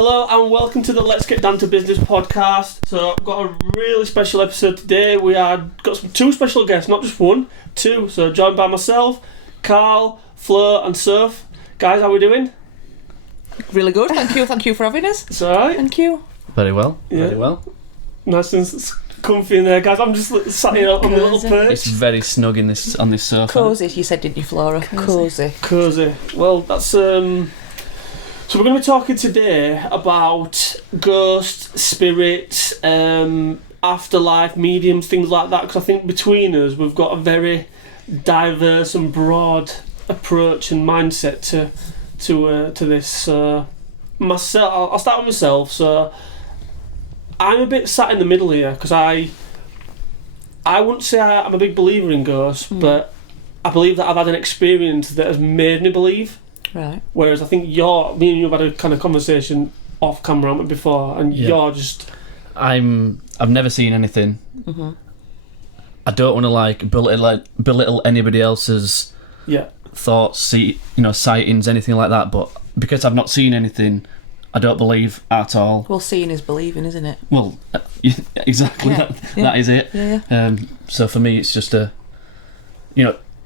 Hello and welcome to the Let's Get Down to Business podcast. So I've got a really special episode today. We got two special guests, not just one, two. So joined by myself, Carl, Flo and Soph. Guys, how are we doing? Really good, thank you for having us. It's alright? Thank you. Very well, Yeah. very well. Nice and comfy in there, guys. I'm just sat here on a little perch. It's very snug on this sofa. Cosy, you said, didn't you, Flora? Cosy. Well, that's So we're going to be talking today about ghosts, spirits, afterlife, mediums, things like that. Because I think between us, we've got a very diverse and broad approach and mindset to this. So myself, I'll start with myself. So I'm a bit sat in the middle here because I wouldn't say I'm a big believer in ghosts, but I believe that I've had an experience that has made me believe. Right. Whereas I think me and you have had a kind of conversation off camera before, and you're just. I've never seen anything. Mm-hmm. I don't want to belittle anybody else's thoughts, sightings, anything like that. But because I've not seen anything, I don't believe at all. Well, seeing is believing, isn't it? Well, exactly. Yeah. That is it. Yeah. So for me, it's just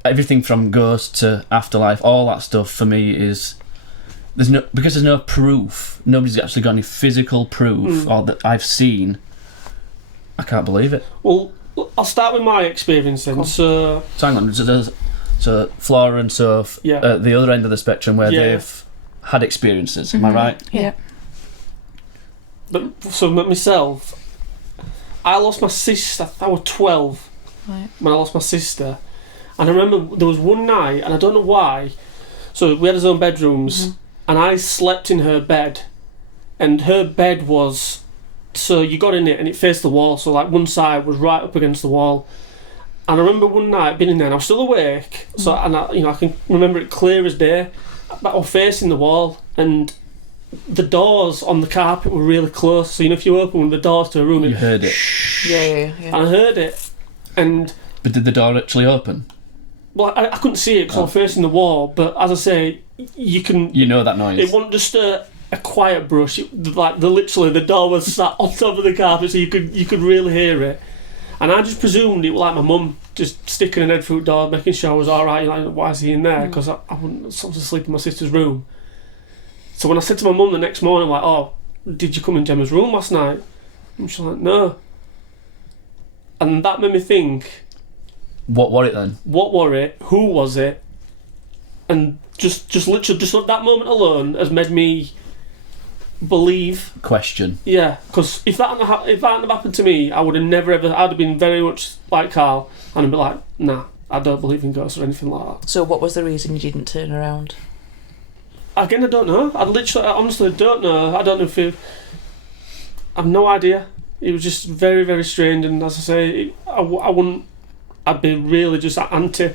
everything from ghosts to afterlife, all that stuff for me is because there's no proof. Nobody's actually got any physical proof or that I've seen. I can't believe it. Well, I'll start with my experience then. So hang on. So Flora and Soph at the other end of the spectrum where they've had experiences. Am I right? Yeah. But so myself, I lost my sister. I was 12 when I lost my sister. And I remember there was one night, and I don't know why, so we had our own bedrooms, and I slept in her bed, and her bed was, so you got in it and it faced the wall, so like one side was right up against the wall. And I remember one night being in there, and I was still awake, so and I can remember it clear as day, but I was facing the wall, and the doors on the carpet were really close, so if you open the doors to a room, you heard it. Yeah. And I heard it, But did the door actually open? Well, I couldn't see it because I was facing the wall, but as I say, you know that noise. It wasn't just a quiet brush. Literally the door was sat on top of the carpet, so you could really hear it. And I just presumed it was like my mum just sticking her head through the door, making sure I was all right. Like, why is he in there? Because I wasn't supposed to sleep in my sister's room. So when I said to my mum the next morning, like, "Oh, did you come in Gemma's room last night?" And she's like, "No." And that made me think. What were it then? What were it? Who was it? And just literally, just that moment alone has made me believe. Question. Yeah, because if that hadn't have happened to me, I would have never ever. I'd have been very much like Carl, and I'd be like, "Nah, I don't believe in ghosts or anything like that." So, what was the reason you didn't turn around? Again, I don't know. I honestly don't know. I don't know if I've no idea. It was just very, very strange, and as I say, I wouldn't. I'd be really just anti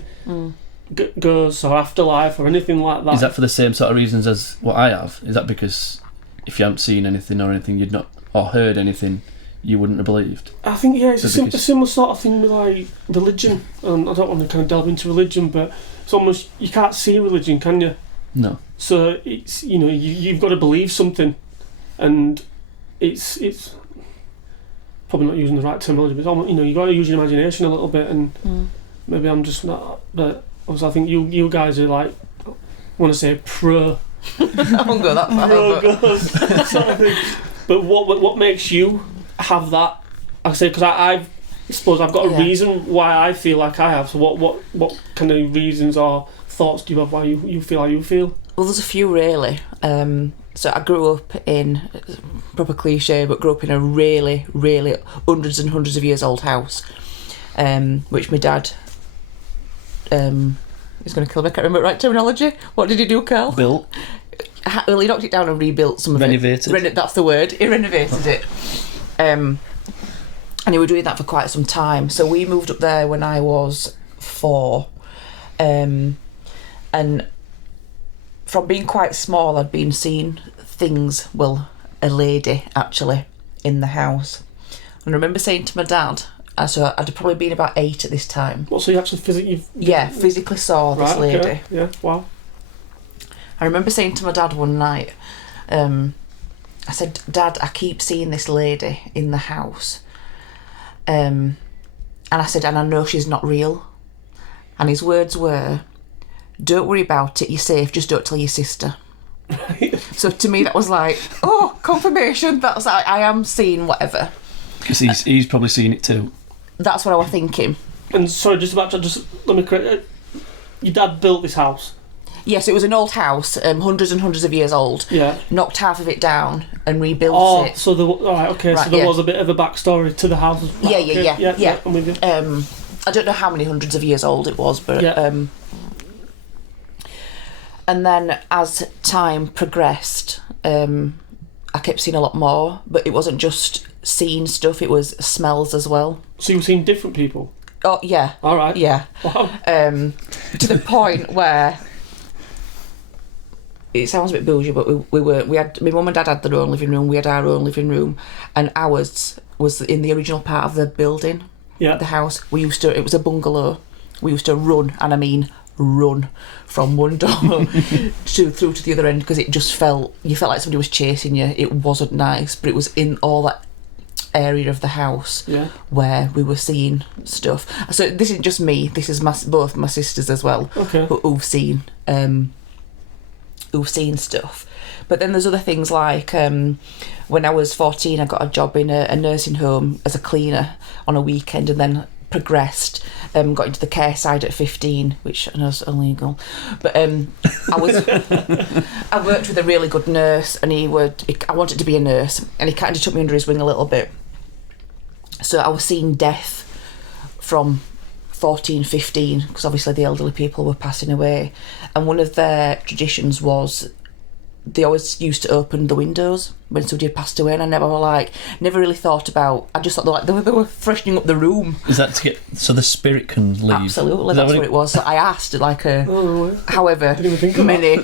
ghosts or afterlife or anything like that. Is that for the same sort of reasons as what I have? Is that because if you haven't seen anything or anything, you'd not or heard anything, you wouldn't have believed? I think it's a similar sort of thing with like religion. I don't want to kind of delve into religion, but it's almost you can't see religion, can you? No. So it's you've got to believe something, and it's. Probably not using the right terminology, but it's almost, you've got to use your imagination a little bit, and maybe I'm just not. But obviously, I think you guys are like, I want to say pro. I won't go that far. Pro ghost sort of thing. But what makes you have that? I say because I suppose I've got a reason why I feel like I have. So what kind of reasons or thoughts do you have why you feel like you feel? Well, there's a few really. So I grew up in, proper cliche, but grew up in a really, really hundreds and hundreds of years old house, which my dad is going to kill me. I can't remember the right terminology. What did he do, Carl? Built. Well, he knocked it down and rebuilt some of Renovated. it. That's the word. He renovated it. And he was doing that for quite some time. So we moved up there when I was 4. And from being quite small, I'd been seeing things, a lady actually, in the house. And I remember saying to my dad, so I'd probably been about 8 at this time. What, so you actually physically saw this lady. Okay. Yeah, wow. I remember saying to my dad one night, I said, Dad, I keep seeing this lady in the house. And I said, and I know she's not real. And his words were, don't worry about it, you're safe, just don't tell your sister. Right. So to me that was like, oh, confirmation, that's like, I am seeing whatever. Because he's probably seen it too. That's what I was thinking. And sorry, let me correct. Your dad built this house. Yes, it was an old house, hundreds and hundreds of years old. Yeah. Knocked half of it down and rebuilt it. So there was a bit of a backstory to the house. Right, Yeah. I'm with you. I don't know how many hundreds of years old it was, but and then as time progressed, I kept seeing a lot more, but it wasn't just seeing stuff, it was smells as well. So you were seeing different people? Oh, yeah. All right. Yeah. Wow. To the point where it sounds a bit bougie, but we had, my mum and dad had their own living room, we had our own living room, and ours was in the original part of the building. Yeah. The house. It was a bungalow. We used to run, and I mean run, from one door through to the other end, because you felt like somebody was chasing you. It wasn't nice, but it was in all that area of the house where we were seeing stuff. So this isn't just me, this is both my sisters as well, who've seen stuff. But then there's other things like when I was 14 I got a job in a nursing home as a cleaner on a weekend, and then progressed, got into the care side at 15, which I know is illegal, but I worked with a really good nurse, and I wanted to be a nurse, and he kind of took me under his wing a little bit. So I was seeing death from 14, 15, because obviously the elderly people were passing away, and one of their traditions was they always used to open the windows when somebody had passed away, and I never really thought about, I just thought they were freshening up the room. Is that to get, so the spirit can leave? Absolutely, that's what it was. So I asked however many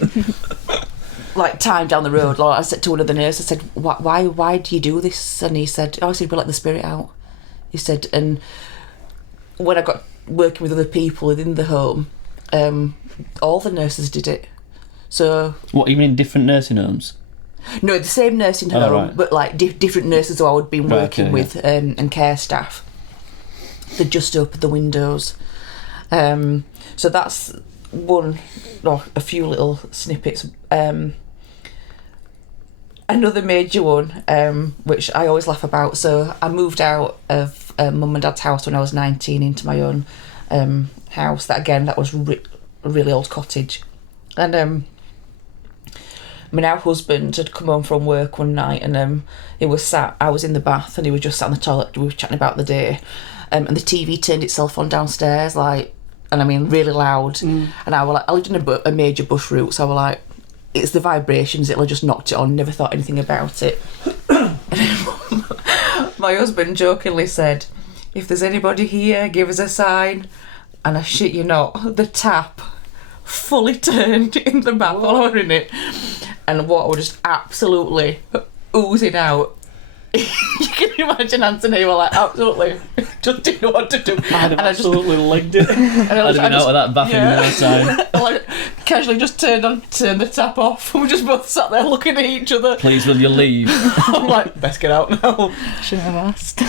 time down the road, I said to one of the nurses, I said, why do you do this? And he said, we let the spirit out. He said, and when I got working with other people within the home, all the nurses did it. So what, even in different nursing homes? No, the same nursing home, but different nurses who I would be working with, and care staff. They just opened the windows. So that's one, or a few little snippets. Another major one, which I always laugh about. So I moved out of mum and dad's house when I was 19 into my own house. That was a really old cottage, and my now husband had come home from work one night, and I was in the bath, and he was just sat on the toilet. We were chatting about the day, and the TV turned itself on downstairs, and I mean really loud. And I lived in a major bush route, so I was like, it's the vibrations, it'll have just knocked it on. Never thought anything about it. My husband jokingly said, if there's anybody here, give us a sign. And I shit you not, the tap fully turned in the bath while I was in it, and water was just absolutely oozing out. You can imagine Anthony were absolutely just didn't know what to do. I just legged it. I'd have been out of that bath in no time. I casually just turned the tap off, and we just both sat there looking at each other. Please will you leave? I'm like, best get out now. Should have asked.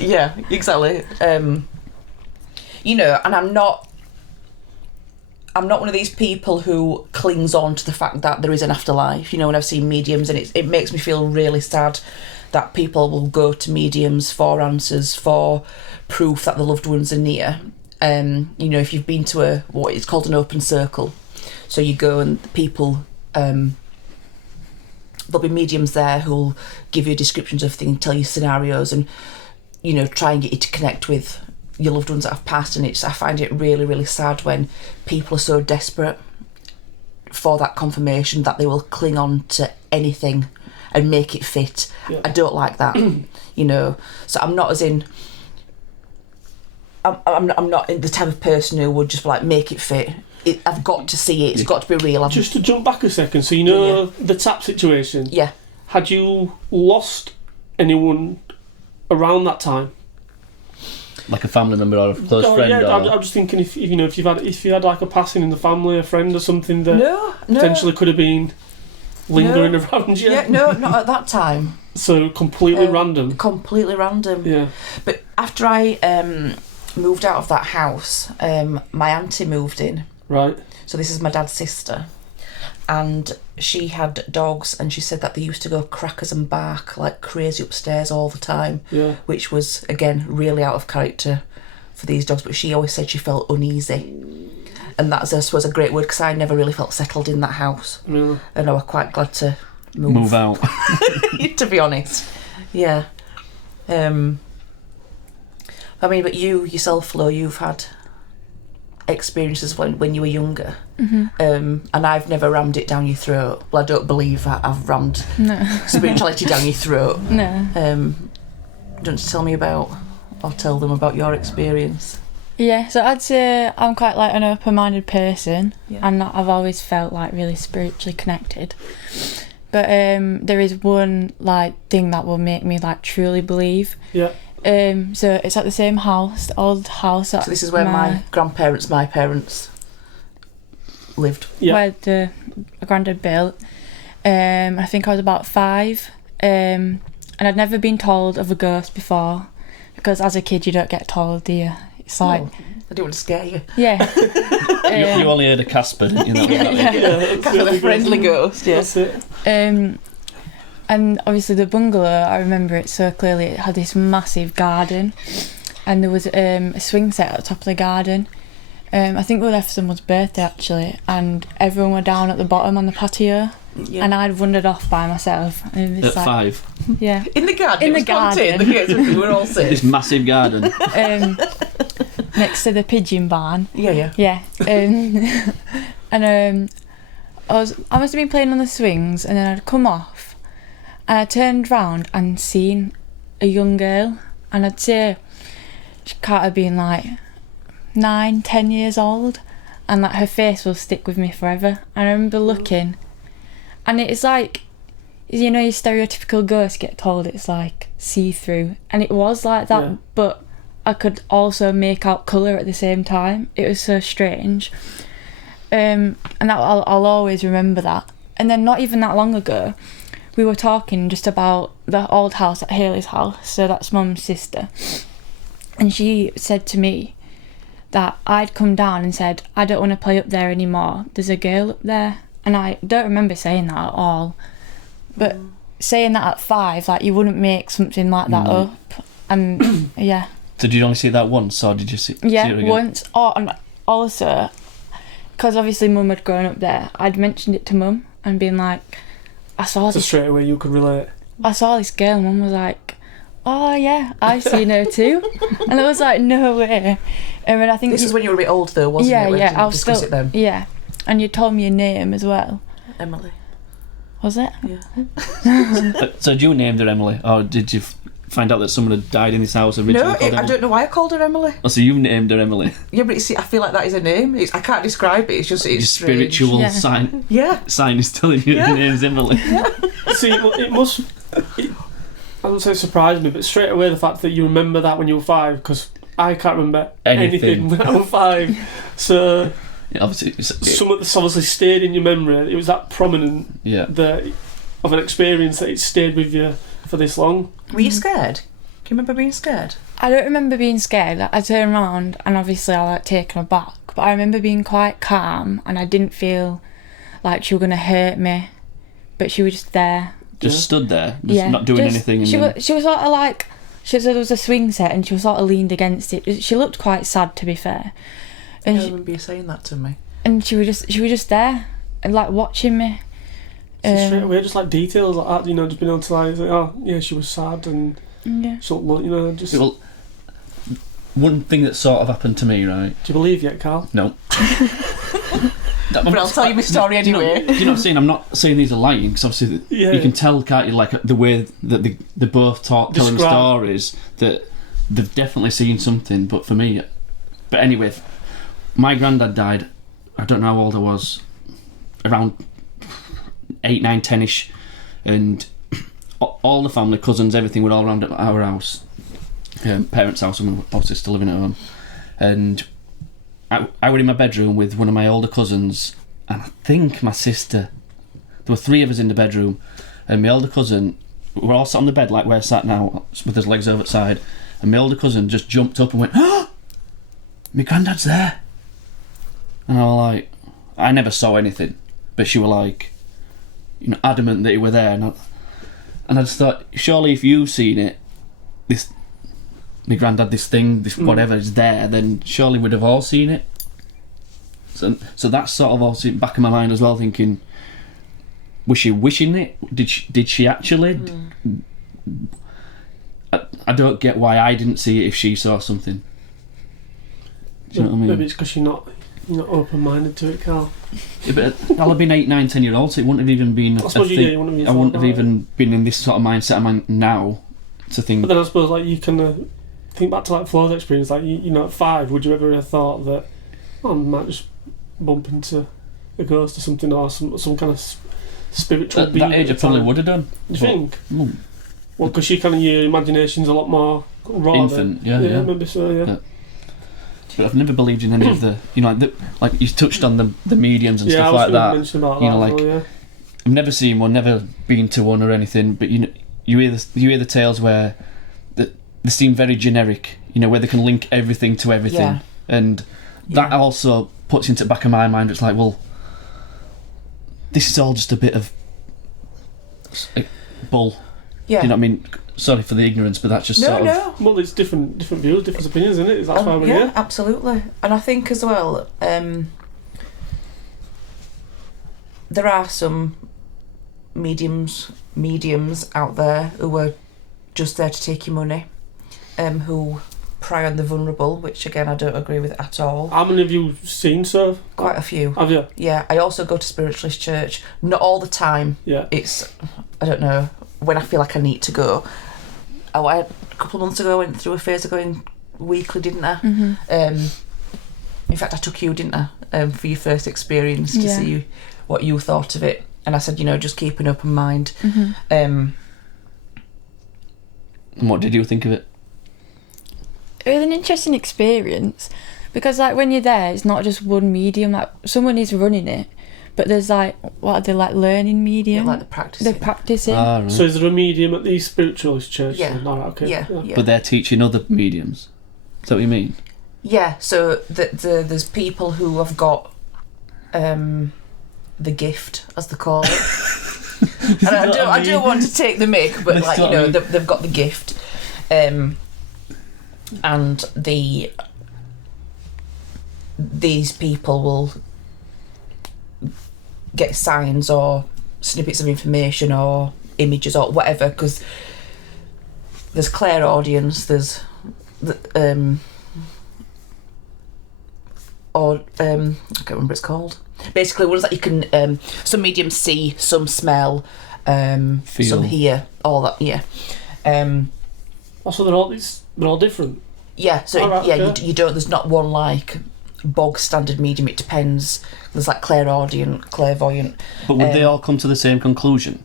Yeah, exactly. And I'm not one of these people who clings on to the fact that there is an afterlife. When I've seen mediums, and it makes me feel really sad that people will go to mediums for answers, for proof that the loved ones are near. If you've been to what is called an open circle, so you go and people, there'll be mediums there who'll give you descriptions of things, tell you scenarios, and try and get you to connect with your loved ones that have passed. And I find it really, really sad when people are so desperate for that confirmation that they will cling on to anything and make it fit. Yeah. I don't like that. So I'm not I'm not the type of person who would just make it fit. I've got to see it. It's got to be real. Just to jump back a second, so the tap situation. Yeah. Had you lost anyone around that time? Like a family member or a close friend? Yeah, I'm just thinking if you had a passing in the family, a friend or something that potentially could have been. lingering around you? Yeah, no, not at that time. So completely random? Completely random. Yeah. But after I moved out of that house, my auntie moved in. Right. So this is my dad's sister. And she had dogs, and she said that they used to go crackers and bark like crazy upstairs all the time. Yeah. Which was, again, really out of character for these dogs. But she always said she felt uneasy. And that's, I suppose, a great word, because I never really felt settled in that house. Really? And I was quite glad to Move out. to be honest. Yeah. I mean, but you yourself, Flo, you've had experiences when you were younger. And I've never rammed it down your throat. Well, I don't believe I've rammed spirituality down your throat. No. Don't you tell me about, or tell them about your experience? Yeah, so I'd say I'm quite like an open-minded person, Yeah. and I've always felt like really spiritually connected. But there is one like thing that will make me like truly believe. Yeah. So it's at the same house, the old house. So this is where my parents lived. Yeah. Where the granddad built. I think I was about 5, and I'd never been told of a ghost before, because as a kid you don't get told, do you? It's like, Oh, I didn't want to scare you. yeah. You only heard a Casper, didn't you? Yeah, Kind of a friendly ghost, yeah. That's it. And obviously the bungalow, I remember it so clearly. It had this massive garden, and there was a swing set at the top of the garden. I think we were there for someone's birthday actually, and everyone were down at the bottom on the patio, Yeah. and I'd wandered off by myself. And At 5. Yeah. In the garden. In It the was contained. garden. We were all safe. This massive garden. Next to the pigeon barn. Yeah. Yeah. And I must have been playing on the swings, and then I'd come off, and I turned round and seen a young girl, and I'd say she can't have been like 9, 10 years old, and like her face will stick with me forever. I remember looking, and it's like, you know, your stereotypical ghost get told it's like see-through, and it was like that, Yeah. but I could also make out colour at the same time. It was so strange. And that I'll always remember that. And then not even that long ago, we were talking just about the old house at Haley's house, so that's Mum's sister. And she said to me that I'd come down and said, I don't want to play up there anymore. There's a girl up there. And I don't remember saying that at all. But saying that at 5, like, you wouldn't make something like that up. And yeah. So did you only see that once, or did you see it again? Once. Oh, and also, because obviously Mum had grown up there, I'd mentioned it to Mum and been like, So straight away you could relate. I saw this girl, and Mum was like, oh yeah, I've seen her too. And I was like, no way. And then I think This is when you were a bit old though, wasn't it? Yeah, I was discuss still, it then. yeah. And you told me your name as well. Emily. Was it? Yeah. So did you name her Emily, or did you find out that someone had died in this house originally? No, called I Emily? don't know why I called her Emily. Oh, so you named her Emily. Yeah, but I feel like that is a name. I can't describe it. It's just Your strange. spiritual Yeah. sign is telling you the name's Emily. See, it must. I don't say surprised me, but straight away the fact that you remember that when you were 5, because I can't remember anything when I was 5. So Yeah, obviously, something that's obviously stayed in your memory. It was that prominent that of an experience that it stayed with you for this long. Were you scared? Can you remember being scared? I don't remember being scared. I turned around and obviously I like taken aback, but I remember being quite calm, and I didn't feel like she was going to hurt me, but she was just there. just stood there, just not doing anything. And She was sort of like, so there was a swing set and she was sort of leaned against it. She looked quite sad, to be fair. And I remember you saying that to me. And she was just there and like watching me. So straight away, just like details like that, you know, just being able to like, oh yeah, she was sad and so, you know, just. Well, one thing that sort of happened to me, right? Do you believe yet, Carl? No. But I'll tell you my story anyway. You know what I'm saying? I'm not saying these are lying, because obviously you can tell, can't you, like the way that they both telling stories, that they've definitely seen something. But for me, but anyway, my granddad died. I don't know how old I was, around 8, 9, 10ish, and all the family, cousins, everything were all around at our house, parents' house, and we were obviously still living at home, and I were in my bedroom with one of my older cousins, and I think my sister. there were 3 of us in the bedroom, and my older cousin, we're all sat on the bed like we're sat now, with his legs over the side, and my older cousin just jumped up and went, "Ah, my granddad's there." And I was like, I never saw anything, but she were like, adamant that he were there, and I just thought, surely if you've seen it, my granddad, this thing, this whatever is there, then surely we'd have all seen it. So that's sort of also back in my mind as well, thinking, was she wishing it? Did she actually? I don't get why I didn't see it if she saw something. Do you know what I mean? Maybe it's because you're not open-minded to it, Carl. Yeah, but I'll have been 8, 9, 10 year old, so it wouldn't have even been a thing. You wouldn't I wouldn't have even been in this sort of mindset I'm in now to think. But then I suppose like you can think back to like Flo's experience. Like at 5, would you ever have thought that I might just bump into a ghost or something, or some kind of spiritual being? At that age, I probably would have done. Do you think? Well, because your imagination's a lot more raw. Infant, yeah. Maybe so, yeah. But I've never believed in any of the, like you touched on the mediums and stuff like that. I've never seen one, never been to one or anything. But you hear the tales where they seem very generic. Where they can link everything to everything, and that also puts into the back of my mind. It's like, well, this is all just a bit of bull. Yeah. You know what I mean? Sorry for the ignorance, but that's just No. Well, it's different views, different opinions, isn't it? That's why we're here. Yeah, absolutely. And I think as well, there are some mediums out there who are just there to take your money, who prey on the vulnerable, which again I don't agree with at all. How many have you seen, Soph? Quite a few. Have you? Yeah, I also go to spiritualist church. Not all the time. Yeah. It's, I don't know, when I feel like I need to go. A couple of months ago I went through a phase of going weekly, didn't I? In fact, I took you, didn't I, for your first experience to see what you thought of it. And I said, just keep an open mind. And what did you think of it? It was an interesting experience because, like, when you're there, it's not just one medium. Like, someone is running it, but there's what are they, like, learning medium? Yeah, like the practicing. They're practicing. Right. So is there a medium at these spiritualist churches? Yeah. All right, okay. Yeah. But they're teaching other mediums. Is that what you mean? Yeah. So there's people who have got the gift, as they call it. And I don't want to take the mick, but they've got the gift, and these people will get signs or snippets of information or images or whatever, because there's clairaudience, there's I can't remember what it's called. Basically, ones that you can some mediums see, some smell, feel, some hear, all that. Yeah. Also, they're all different. Yeah. So right, okay. you don't. There's not one like bog standard medium. It depends. There's like clairaudient, clairvoyant. But would they all come to the same conclusion,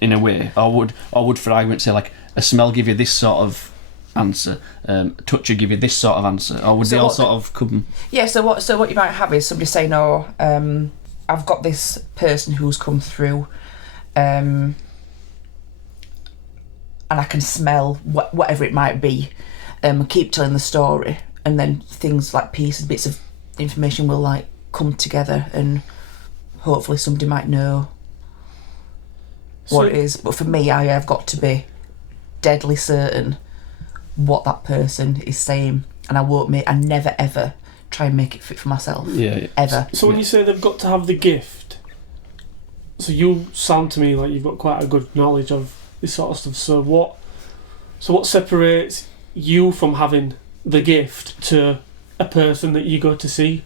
in a way, or would for argument's sake, like a smell give you this sort of answer, touch would give you this sort of answer, or would they all sort of come? Yeah. So what you might have is somebody saying, "Oh, I've got this person who's come through, and I can smell whatever it might be." Keep telling the story, and then things like bits of information will like come together, and hopefully somebody might know what it is. But for me, I have got to be deadly certain what that person is saying, and I never ever try and make it fit for myself. Yeah. Ever. So when you say they've got to have the gift, so you sound to me like you've got quite a good knowledge of this sort of stuff. So what separates you from having the gift to a person that you go to see?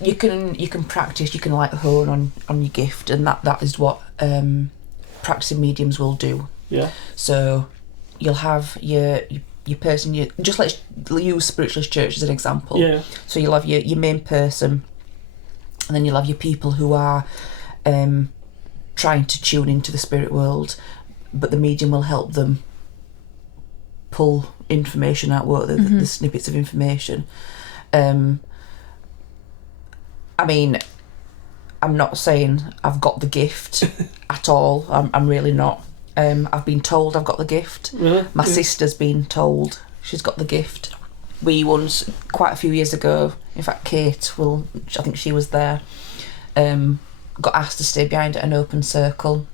You can practice, you can like hone on your gift, and that is what practicing mediums will do. Yeah. So you'll have your person, just let's use spiritualist church as an example. Yeah. So you'll have your main person, and then you'll have your people who are trying to tune into the spirit world, but the medium will help them pull information out, the snippets of information. I mean, I'm not saying I've got the gift at all. I'm really not. I've been told I've got the gift. Really? My sister's been told she's got the gift. We once, quite a few years ago, in fact Kate, I think she was there, got asked to stay behind at an open circle,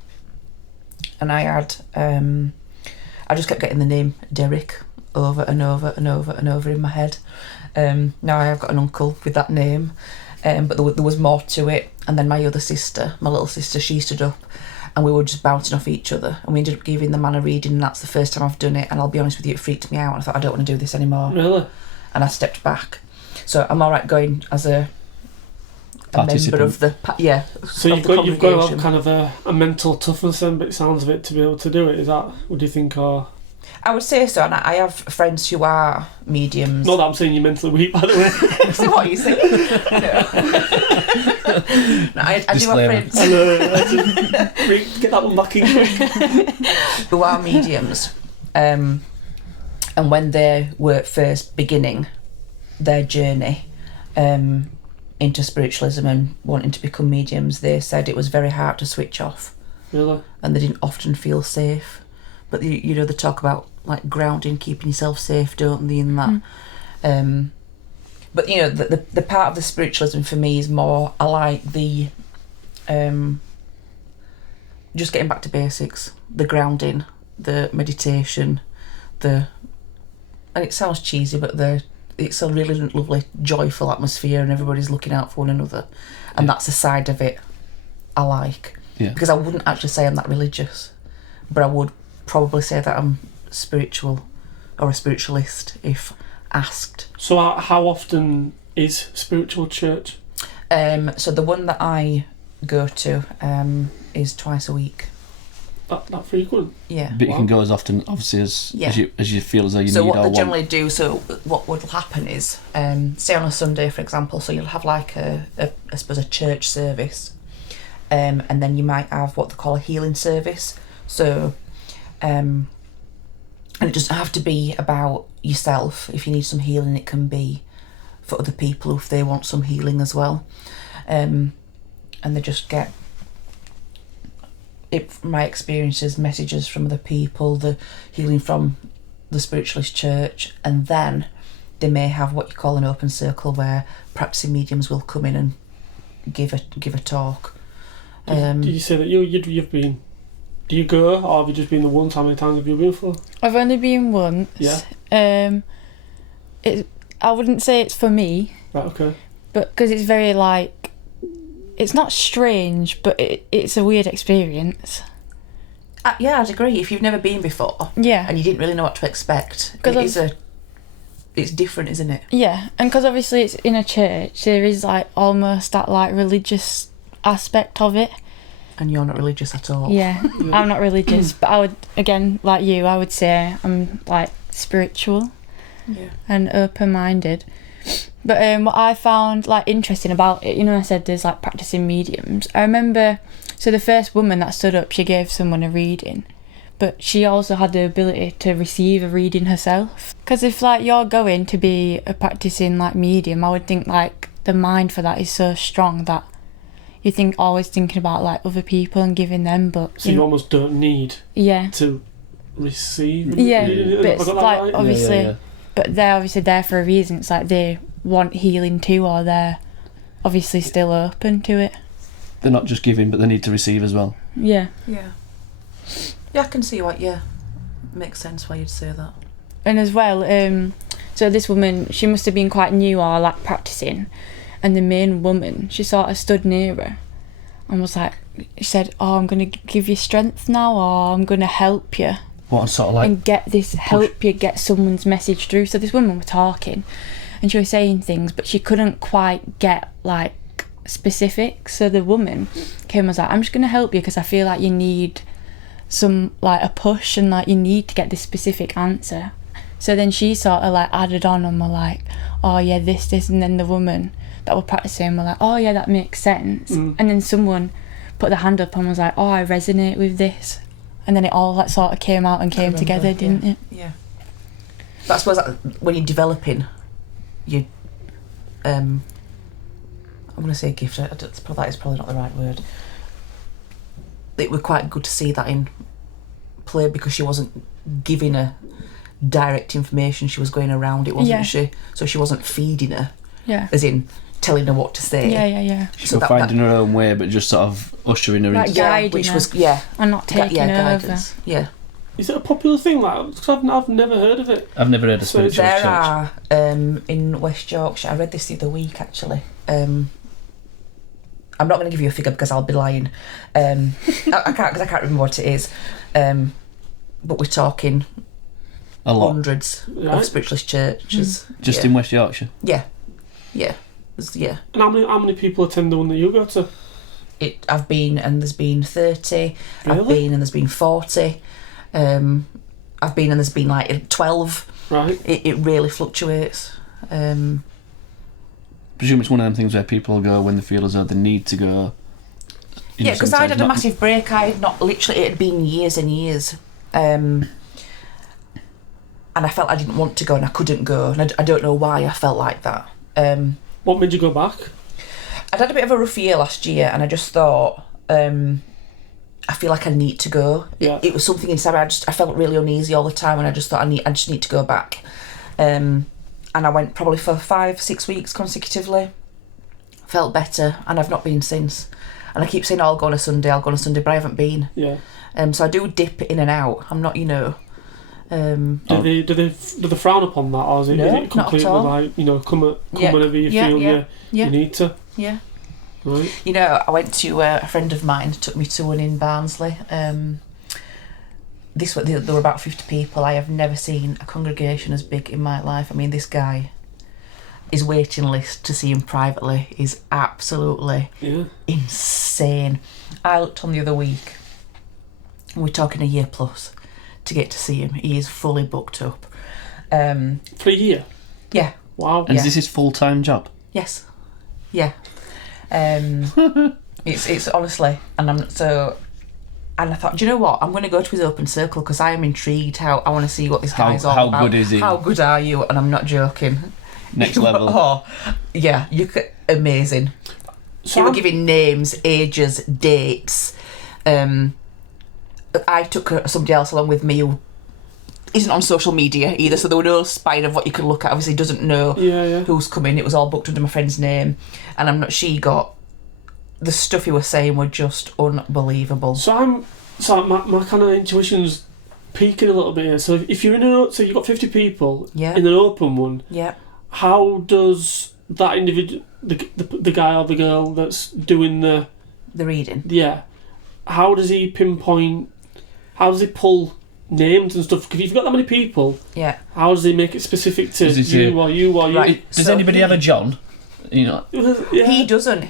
and I just kept getting the name Derek over and over and over and over in my head. Now I have got an uncle with that name, but there was more to it. And then my other sister, my little sister, she stood up, and we were just bouncing off each other, and we ended up giving the man a reading, and that's the first time I've done it, and I'll be honest with you, it freaked me out, and I thought, I don't want to do this anymore. Really? And I stepped back. So I'm alright going as a member of the So you've got to have kind of a mental toughness then, but it sounds of it, to be able to do it. Is that, what do you think? Or I would say so, and I have friends who are mediums. Not that I'm saying you're mentally weak, by the way. So what are you saying? No, I do have friends Get that one back in quick. who are mediums, and when they were first beginning their journey into spiritualism and wanting to become mediums, they said it was very hard to switch off. Really? And they didn't often feel safe. But they talk about like grounding, keeping yourself safe, don't they? In that, but the part of the spiritualism for me is more, I like the just getting back to basics, the grounding, the meditation, and it sounds cheesy, but it's a really lovely, joyful atmosphere, and everybody's looking out for one another, and that's the side of it I like. Yeah. Because I wouldn't actually say I'm that religious, but I would probably say that I'm spiritual or a spiritualist if asked. So how often is spiritual church? So the one that I go to is twice a week. That frequent? Yeah. But you can go as often, obviously, as you feel as though you so need or what they want. generally do, so what would happen is, say on a Sunday, for example, so you'll have like I suppose a church service, and then you might have what they call a healing service. So, and it doesn't have to be about yourself. If you need some healing, it can be for other people if they want some healing as well. And they just get, from my experiences, messages from other people, the healing from the spiritualist church, and then they may have what you call an open circle where practicing mediums will come in and give a talk. Did you say that you've been? Do you go, or have you just been the once? How many times have you been for? I've only been once. Yeah. I wouldn't say it's for me. Right. Okay. But because it's very it's not strange, but it's a weird experience. Yeah, I'd agree. If you've never been before, Yeah. and you didn't really know what to expect, it's different, isn't it? Yeah, and because obviously it's in a church, there is almost that religious aspect of it. And you're not religious at all. Yeah, I'm not religious, but I would, again, like you, I would say I'm spiritual, and open-minded. But what I found interesting about it, I said there's practicing mediums. I remember, so the first woman that stood up, she gave someone a reading, but she also had the ability to receive a reading herself. Because if you're going to be a practicing medium, I would think the mind for that is so strong that you think always thinking about other people and giving them, but so you almost don't need to receive. Yeah, but it's right? obviously, Yeah. but they're obviously there for a reason. It's they want healing too, or they're obviously still open to it. They're not just giving, but they need to receive as well. Yeah. Yeah, I can see makes sense why you'd say that. And as well, so this woman, she must have been quite new or practicing, and the main woman, she sort of stood near her and was she said, "Oh, I'm going to give you strength now, or I'm going to help you." What sort of and help you get someone's message through. So this woman was talking and she was saying things, but she couldn't quite get specifics. So the woman came and was I'm just going to help you because I feel you need some a push, and you need to get this specific answer. So then she sort of added on and were oh yeah, this, and then the woman that were practicing were oh yeah, that makes sense. And then someone put their hand up and was oh, I resonate with this. And then it all sort of came out and came together, didn't it? Yeah. But I suppose when you're developing, I'm I'm going to say gift. That is probably not the right word. It was quite good to see that in play because she wasn't giving her direct information. She was going around it, wasn't she? So she wasn't feeding her. Yeah. As in telling her what to say. Yeah. She was finding her own way, but just sort of ushering her into guiding which her. was and not taking her guidance. over. Yeah. Is it a popular thing? Because I've never heard of it. I've never heard of spiritualist church. There are in West Yorkshire. I read this the other week actually. I'm not going to give you a figure because I'll be lying. I can't remember what it is. But we're talking A lot. hundreds of spiritualist churches. Just in West Yorkshire. Yeah. And how many people attend the one that you go to? I've been and there's been 30. Really? I've been and there's been 40. I've been and there's been like 12. Right. It really fluctuates. Presume it's one of them things where people go when they feel as though they need to go. Yeah, because I had a massive break. I had not literally. It had been years and years, and I felt I didn't want to go and I couldn't go, and I don't know why I felt like that. What made you go back? I'd had a bit of a rough year last year, and I just thought, I feel like I need to go. Yeah. It was something inside me. I felt really uneasy all the time, and I just thought I just need to go back. And I went probably for 5-6 weeks consecutively. Felt better, and I've not been since. And I keep saying, I'll go on a Sunday, but I haven't been. Yeah. So I do dip in and out. I'm not, Do they frown upon that, or is it completely not at all. like come whenever you feel you need to? Yeah. Right. I went to a friend of mine took me to one in Barnsley. There were about 50 people. I have never seen a congregation as big in my life. I mean, this guy, his waiting list to see him privately is absolutely insane. I looked on the other week, and we're talking a year plus to get to see him. He is fully booked up. For a year? Yeah. Wow. And is this his full-time job? Yes. Yeah. It's honestly, and I thought, do you know what? I'm going to go to his open circle because I am intrigued. How I want to see what this guy's all about. How good is he? How good are you? And I'm not joking. Next level. Oh, yeah, amazing. So you were giving names, ages, dates. I took somebody else along with me who isn't on social media either, so there were no spine of what you could look at. Obviously, doesn't know who's coming. It was all booked under my friend's name, and she got the stuff he was saying were just unbelievable. So my kind of intuition's peaking a little bit here. So if you're so you've got 50 people in an open one. Yeah. How does that individual, the guy or the girl that's doing the reading? Yeah. How does he pinpoint? How does he pull names and stuff? Because if you've got that many people, how does he make it specific to you or you or you? Right. Does anybody have a John? Yeah. He doesn't.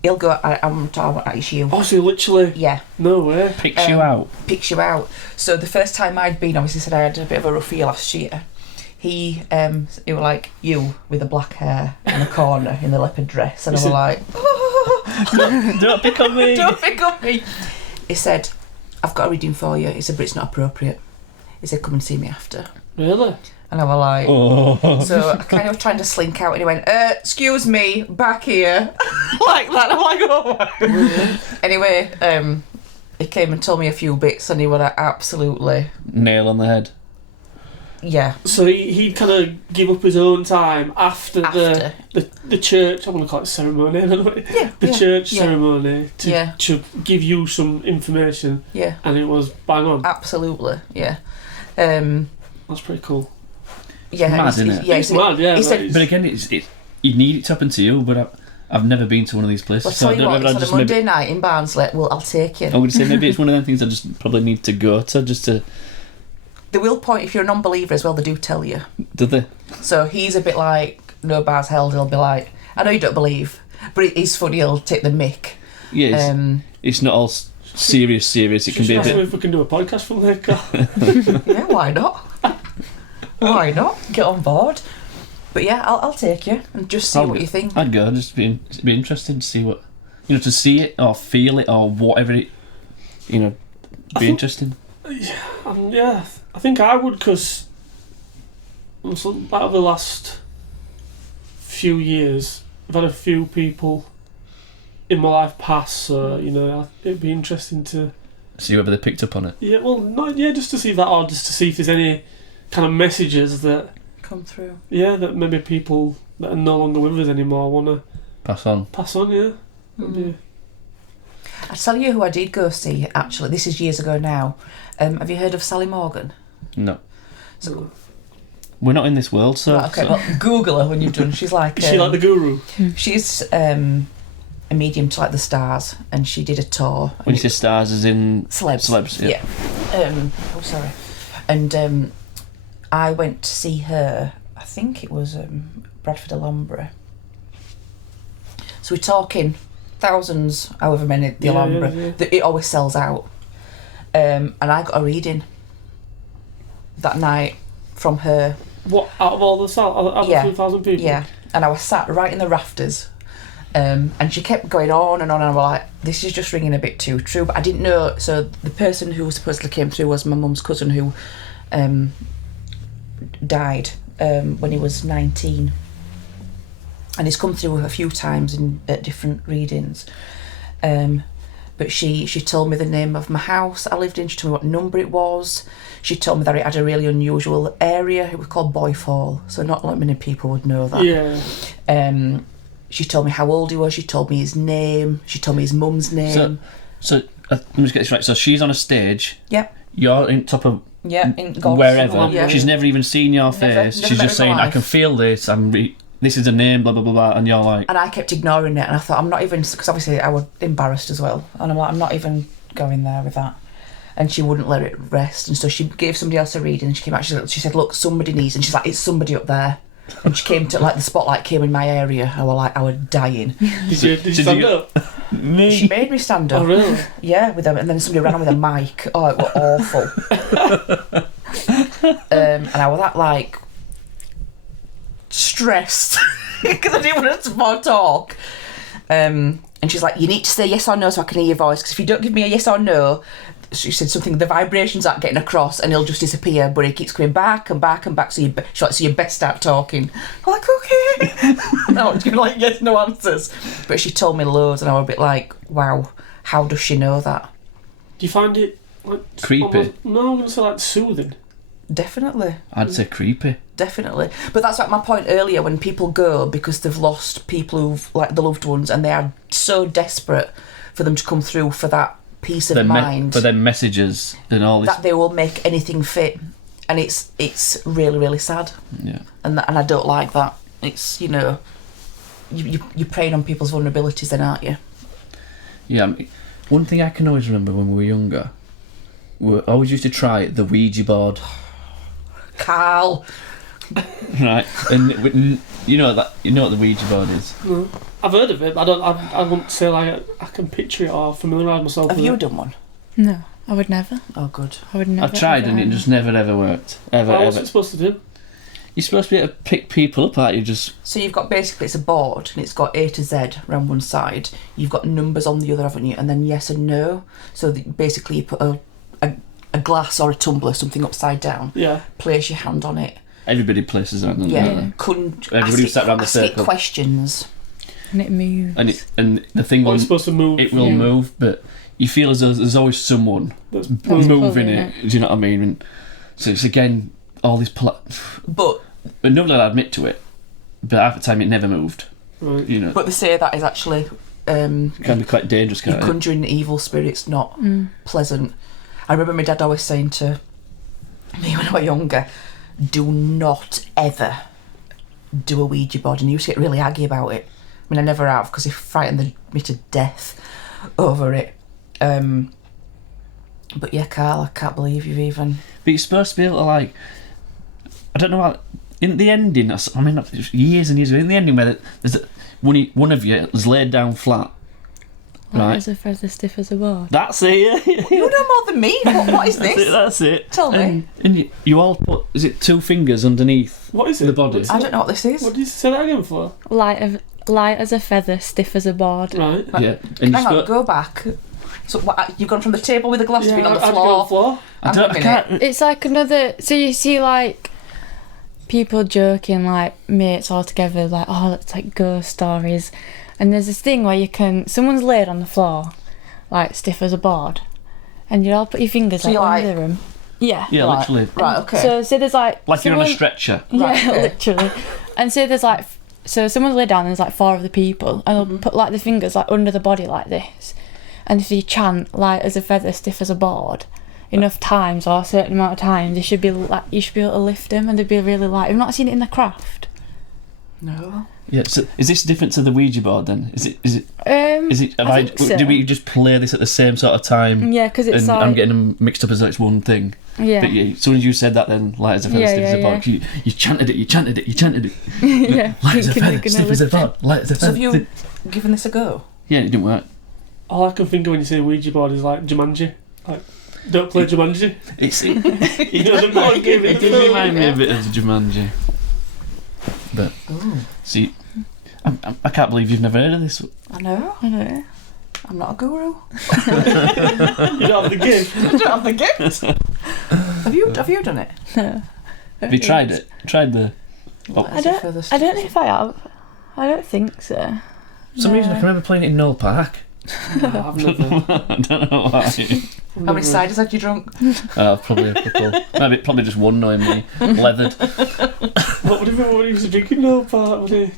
He'll go, I'm talking about it's you. Oh, so he literally... Yeah. No way. Picks you out. Picks you out. So the first time I'd been, obviously said I had a bit of a rough year last year. He was like, you with the black hair in the corner in the leopard dress. And I was like, Don't pick on me. Don't pick on me. He said, I've got a reading for you. He said, but it's not appropriate. He said, come and see me after. Really? And I was like, so I kind of trying to slink out, and he went, excuse me, back here. Like that. I'm like, oh my God. Anyway, he came and told me a few bits, and he was absolutely... Nail on the head. Yeah. So he'd kind of give up his own time after. the church, I'm going to call it ceremony, the church ceremony to give you some information. Yeah. And it was bang on. Absolutely, yeah. That's pretty cool. Yeah, mad, isn't it? Yeah, it's mad, yeah. But again, you need it to happen to you, but I've never been to one of these places. Well, tell you what, it's on a Monday night in Barnsley. Well, I'll take you. I would say maybe it's one of them things I just probably need to go to, just to... They will point, if you're a non-believer as well, they do tell you. Do they? So he's a bit like, no bars held, he'll be like, I know you don't believe, but it is funny, he'll take the mick. Yeah, it's not all serious. It can be a bit... if we can do a podcast from there, Carl. Yeah, why not? Why not? Get on board. But yeah, I'll take you and just see what you think. I'd go, just be interested to see what... to see it or feel it or whatever it... be interesting. Yeah, I think I would, because out of the last few years, I've had a few people in my life pass, so, you know, it'd be interesting to see whether they picked up on it. Yeah, well, just to see that, or just to see if there's any kind of messages that come through. Yeah, that maybe people that are no longer with us anymore want to pass on. Yeah. I tell you who I did go see, actually. This is years ago now. Have you heard of Sally Morgan? No. So, we're not in this world, so... Right, okay, well, Google her when you've done. She's like... Is she like the guru? She's a medium to like the stars, and she did a tour. When you say stars, as in... Celebs, yeah. Oh, sorry. And I went to see her, I think it was Bradford Alhambra. So we're talking thousands, however many, the Alhambra. Yeah. It always sells out. And I got a reading that night from her. What, out of all the 2,000 people? Yeah, and I was sat right in the rafters, and she kept going on, and I was like, this is just ringing a bit too true. But I didn't know, so the person who supposedly came through was my mum's cousin, who died when he was 19. And he's come through a few times at different readings. But she told me the name of my house I lived in. She told me what number it was. She told me that it had a really unusual area. It was called Boyfall, so not like many people would know that. Yeah. She told me how old he was. She told me his name. She told me his mum's name. So let me just get this right. So she's on a stage. Yep. You're in top of in God's wherever. Yeah. She's never even seen your face. She's just saying, "I can feel this. This is a name, blah blah blah blah," and you're like. And I kept ignoring it, and I thought, I'm not even, because obviously I was embarrassed as well, and I'm like, I'm not even going there with that. And she wouldn't let it rest, and so she gave somebody else a reading, and she came out, she said, look, somebody needs, and she's like, it's somebody up there. And she came to, like, the spotlight came in my area. I was dying. Did you stand up? She made me stand up. Oh, really? Yeah, with them, and then somebody ran on with a mic. Oh, it was awful. And I was that, like, stressed because I didn't want to more talk. And she's like, you need to say yes or no so I can hear your voice, because if you don't give me a yes or no, she said something, the vibrations aren't getting across and he'll just disappear, but he keeps going back and back and back, so you best start talking. I'm like, okay. No, it's giving like yes no answers. But she told me loads, and I was a bit like, wow, how does she know that? Do you find it like creepy? No, I'm gonna say like soothing. Definitely. I'd say creepy. Definitely. But that's like my point earlier, when people go because they've lost people who've, like, the loved ones, and they are so desperate for them to come through for that peace of mind. For their messages and all this. That they will make anything fit. And it's really, really sad. Yeah. And I don't like that. It's, you know, you're preying on people's vulnerabilities then, aren't you? Yeah. One thing I can always remember when we were younger, we always used to try the Ouija board. Carl. Right, and you know what the Ouija board is. No, I've heard of it, but I wouldn't say like I can picture it or familiarise myself. Have with you it. done one? No, I would never. Oh, good. I would never. I've tried and it just never ever worked. What's it supposed to do? You're supposed to be able to pick people up, aren't you? Just so you've got, basically it's a board and it's got A to Z around one side. You've got numbers on the other, haven't you? And then yes and no. So basically you put a glass or a tumbler, something upside down. Yeah. Place your hand on it. everybody places it. Yeah. Everybody sat around the circle. Questions. And it moves. And the thing it's supposed to move. It will move, but you feel as though there's always someone that's moving it. Do you know what I mean? And so it's again all these. But nobody will admit to it. But half the time it never moved. Right. You know. But they say that is actually can be quite dangerous. You're conjuring evil spirits, not pleasant. I remember my dad always saying to me when I was younger, do not ever do a Ouija board, and he used to get really aggy about it. I mean, I never have, because he frightened me to death over it. But yeah, Carl, I can't believe you've even... But you're supposed to be able to, like... I don't know how... In the ending, I mean, years and years ago, in the ending where there's one of you is laid down flat. Light as a feather, stiff as a board. That's it, yeah. You know more than me. What is this? That's it. Tell me. And you all put, is it 2 fingers underneath what is it? The body? I don't know what this is. What did you say that again for? Light as a feather, stiff as a board. Right. Yeah. And hang on, go back. So what, you've gone from the table with the glass to being on the floor? I can't. It's like another... So you see, like... people joking, like mates all together, like, oh, that's like ghost stories. And there's this thing where someone's laid on the floor, like stiff as a board, and you all put your fingers So under them. Yeah. Yeah, Right. literally. Right, okay. So say there's like You're on a someone- stretcher. Yeah, Right, okay. literally. And say there's like, so someone's laid down and there's like 4 of the people, and they'll put like the fingers like under the body like this, and if you chant light as a feather, stiff as a board, enough times or a certain amount of times, you should be able to lift them, and they'd be really light. I've not seen it in the craft. No. Yeah. So is this different to the Ouija board then? Is it? I think so. Do we just play this at the same sort of time? Yeah, because it's And like I'm getting them mixed up as though it's one thing. yeah, But as soon as you said that, then light as a feather, Yeah, stiff as a yeah, board. You chanted it. You chanted it. You chanted it. yeah. Light as a Thinking they're feather, gonna stiff as a lift it. board. Light as a So feather. have you given this a go? Yeah, it didn't work. All I can think of when you say Ouija board is like Jumanji. Like, don't play Jumanji. It You know the board game. It did remind me a bit of Jumanji. But see, I can't believe you've never heard of this. I know. I know. I'm not a guru. You don't have the gift. I don't have the gift. Have you done it? No. Have you tried it? Tried the? I don't know if I have. I don't think so. For some reason I can remember playing it in Knoll Park. No, I've never. I don't know why. How many ciders had you drunk? Probably a couple. Maybe probably just one knowing me. Leathered. What would he was drinking? No part. Would he?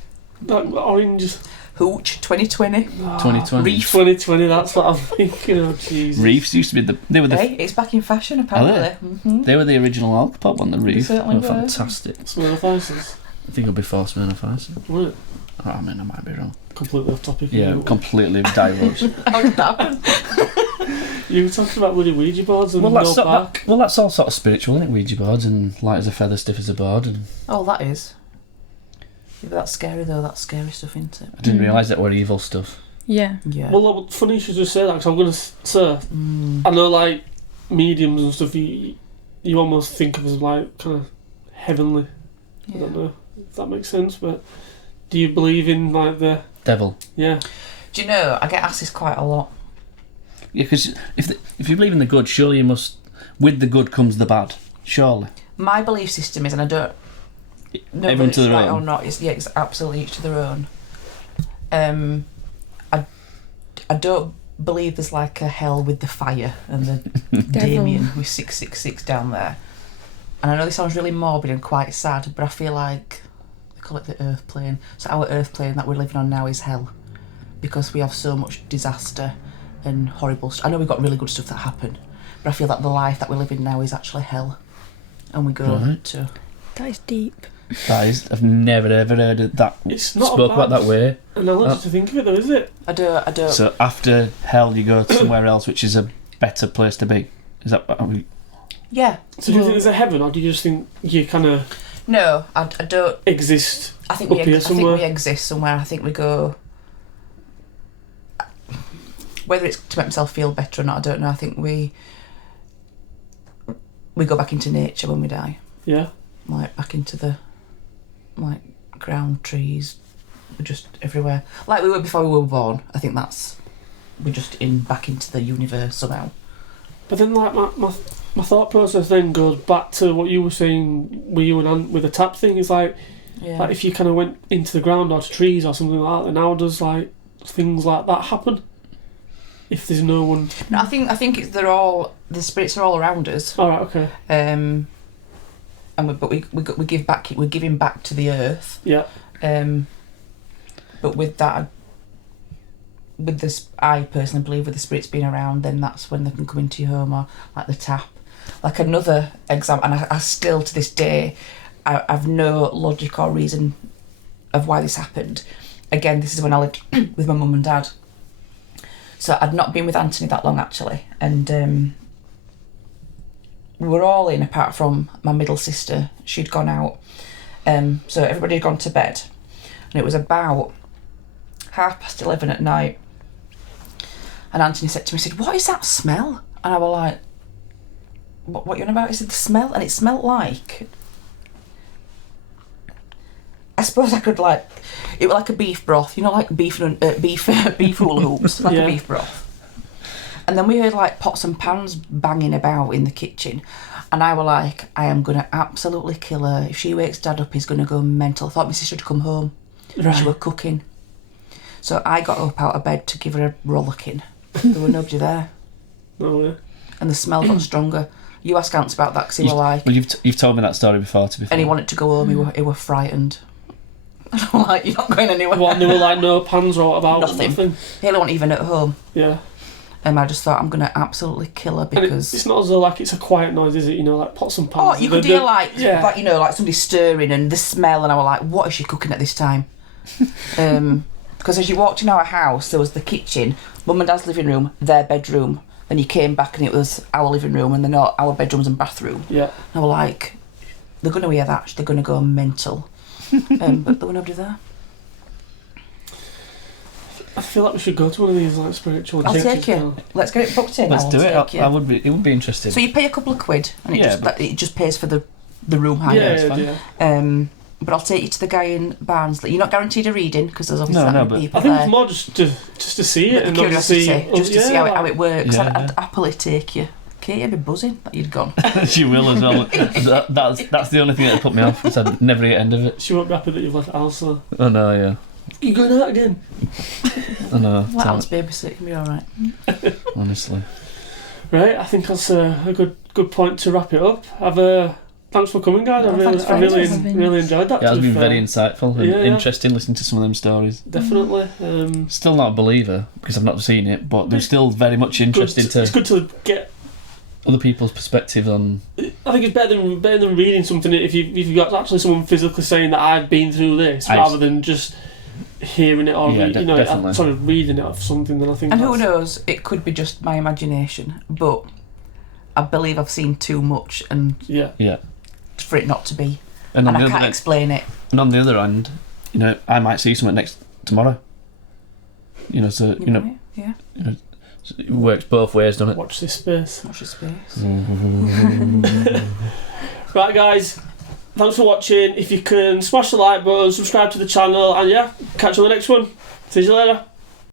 That orange. Hooch 2020. 2020. Reef. 2020. That's what I'm thinking of. Jesus. Reefs used to be they were the Hey, it's back in fashion apparently. Mm-hmm. they were the original alcopop on the Reef. certainly They were were. fantastic. Smirnoff Ices. I think it'll be 4 Smirnoff Ice. Wasn't it? Oh, I mean, I might be wrong. Completely off topic. Yeah, completely diverged. How did that happen? You were talking about woody Ouija boards and Well, no that's park. that's all sort of spiritual, isn't it? Ouija boards and light as a feather, stiff as a board. And Oh, that is. Yeah, but that's scary though. That's scary stuff, isn't it? I didn't realise that were evil stuff. Yeah. Yeah. Well, funny you should just say that, because I'm going to say, I know like mediums and stuff, you almost think of as like kind of heavenly. I don't know if that makes sense, but do you believe in like the Devil. Yeah. Do you know? I get asked this quite a lot. Yeah, because if you believe in the good, surely you must. With the good comes the bad. Surely. My belief system is, and I don't know Everyone whether it's to their right own. or not. It's absolutely each to their own. I don't believe there's like a hell with the fire and the Damien with 666 down there. And I know this sounds really morbid and quite sad, but I feel like they call it the earth plane. So our earth plane that we're living on now is hell, because we have so much disaster and horrible stuff. I know we've got really good stuff that happen, but I feel that the life that we're living now is actually hell, and we go to. That is deep. That is. I've never ever heard of that. It's not spoke about that way. analogy to think of it though, is it? I don't. So after hell, you go to somewhere else, which is a better place to be. Is that? Yeah. So do you think there's a heaven, or do you just think you kind of No, I don't. exist? I think we exist somewhere. I think we go. Whether it's to make myself feel better or not, I don't know. I think we go back into nature when we die. Yeah. Like back into the ground, trees. We're just everywhere, like we were before we were born. I think we're just back into the universe somehow. But then, like my thought process then goes back to what you were saying with you and Ant with the tap thing. Is like if you kind of went into the ground or to trees or something like that, then how does like things like that happen? If there's no one. No, I think it's the spirits are all around us. All right. Okay. And we give back. We're giving back to the earth. Yeah. But with that, with this, I personally believe with the spirits being around, then that's when they can come into your home, or like the tap. Like another example, and I still to this day, I've no logic or reason of why this happened. Again, this is when I lived with my mum and dad. So I'd not been with Anthony that long actually, and we were all in apart from my middle sister. She'd gone out, so everybody had gone to bed, and it was about 11:30 at night. And Anthony said to me, "What is that smell?" And I was like, "What you on about?" He said, "The smell," and it smelled like. I suppose I could it was like a beef broth, you know, like beef hula hoops, like a beef broth. And then we heard like pots and pans banging about in the kitchen, And I were like, I am going to absolutely kill her. If she wakes Dad up, he's going to go mental. I thought my sister had come home. Right. She were cooking. So I got up out of bed to give her a rollicking. There were nobody there. No way. And the smell got stronger. You ask Ants about that because he were like... Well, you've told me that story before, to be fair. And he wanted to go home. He were frightened. And I'm like, you're not going anywhere. What, and they were like, no pans or about? Nothing. Haley wasn't even at home. Yeah. And I just thought, I'm going to absolutely kill her because... It's not as though like it's a quiet noise, is it? You know, like pots and pans. Oh, you could hear like you know, like somebody stirring and the smell, and I was like, what is she cooking at this time? Because as you walked in our house, there was the kitchen, Mum and Dad's living room, their bedroom. Then you came back and it was our living room and then our bedrooms and bathroom. Yeah. And I was like, they're going to hear that, they're going to go mental. But there were nobody there. I feel like we should go to one of these like spiritual I'll churches take you. now. Let's get it booked in. Let's do it. I It would be interesting. So you pay a couple of quid and it just pays for the room hire. Yeah, it's fine. But I'll take you to the guy in Barnsley. You're not guaranteed a reading because there's obviously people I think there. it's more just to see it and curiosity, just to see how it works. Yeah, I'd happily take you. Kate, you'd be buzzing that you'd gone. She will as well. That's the only thing that put me off, because I'd never get end of it. She won't be happy that you've left the house though. Oh no, yeah. You going out again? I know. Let Ants babysit, can be alright. Honestly. Right, I think that's a good point to wrap it up. Thanks for coming, guys. I really enjoyed that. Yeah, it's been very insightful and interesting listening to some of them stories. Definitely. Still not a believer because I've not seen it, but they're still very much interesting It's good to get other people's perspective on. I think it's better than reading something if you've got actually someone physically saying that I've been through this rather than just hearing it or reading it off something. Then I think. And who knows? It could be just my imagination, but I believe I've seen too much, and for it not to be, and I can't explain it. And on the other hand, I might see something tomorrow. So it works both ways, doesn't it? Watch this space. Right, guys. Thanks for watching. If you can smash the like button, subscribe to the channel, and catch you on the next one. See you later.